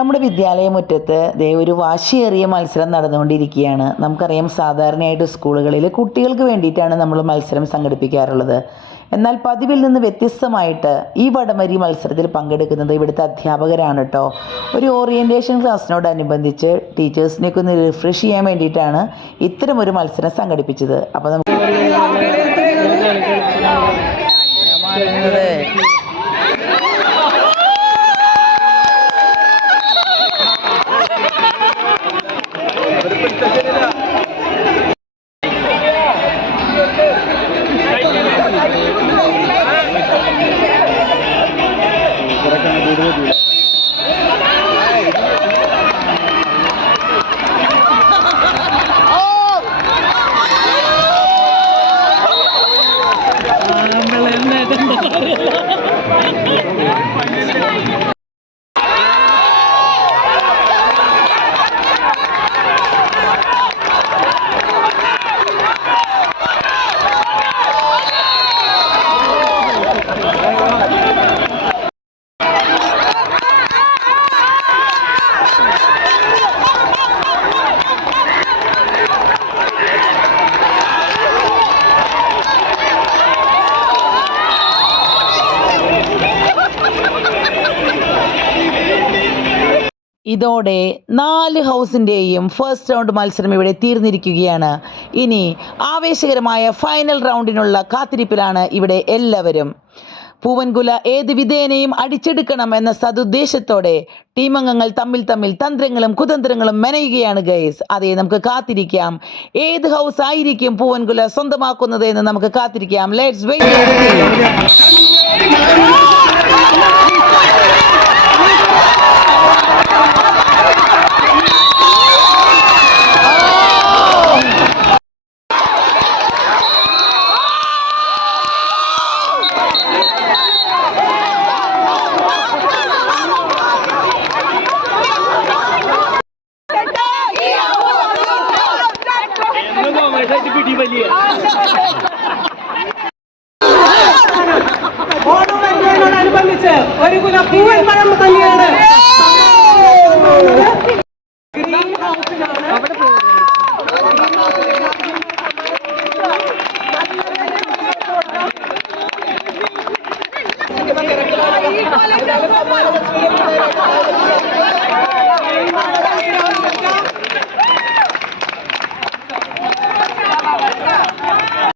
നമ്മുടെ വിദ്യാലയമുറ്റത്ത് ദേ ഒരു വാശിയേറിയ മത്സരം നടന്നുകൊണ്ടിരിക്കുകയാണ്. നമുക്കറിയാം സാധാരണയായിട്ട് സ്കൂളുകളിൽ കുട്ടികൾക്ക് വേണ്ടിയിട്ടാണ് നമ്മൾ മത്സരം സംഘടിപ്പിക്കാറുള്ളത്. എന്നാൽ പതിവിൽ നിന്ന് വ്യത്യസ്തമായിട്ട് ഈ വടമരി മത്സരത്തിൽ പങ്കെടുക്കുന്നത് ഇവിടുത്തെ അധ്യാപകരാണ് കേട്ടോ ഒരു ഓറിയന്റേഷൻ ക്ലാസ്സിനോടനുബന്ധിച്ച് ടീച്ചേഴ്സിനെയൊക്കെ ഒന്ന് റിഫ്രഷ് ചെയ്യാൻ വേണ്ടിയിട്ടാണ് ഇത്തരം ഒരു മത്സരം സംഘടിപ്പിച്ചത്. അപ്പോൾ നമുക്ക് ഇരുപത് നമ്മൾ എന്തായിട്ടുണ്ട് ഇതോടെ നാല് ഹൗസിന്റെയും ഫസ്റ്റ് റൗണ്ട് മത്സരം ഇവിടെ തീർന്നിരിക്കുകയാണ്. ഇനി ആവേശകരമായ ഫൈനൽ റൗണ്ടിനുള്ള കാത്തിരിപ്പിലാണ് ഇവിടെ എല്ലാവരും. പൂവൻകുല ഏത് വിധേനയും അടിച്ചെടുക്കണം എന്ന സതുദ്ദേശത്തോടെ ടീമംഗങ്ങൾ തമ്മിൽ തമ്മിൽ തന്ത്രങ്ങളും കുതന്ത്രങ്ങളും മെനയുകയാണ് ഗൈസ് അതെ നമുക്ക് കാത്തിരിക്കാം. ഏത് ഹൗസ് ആയിരിക്കും പൂവൻകുല സ്വന്തമാക്കുന്നത് എന്ന് നമുക്ക് കാത്തിരിക്കാം. ലെറ്റ്സ് വെയിറ്റ് ഓണം വരുന്നതിനോടനുബന്ധിച്ച് ഒരു കുല പൂവൻ പഴം തന്നെയാണ് Thank you.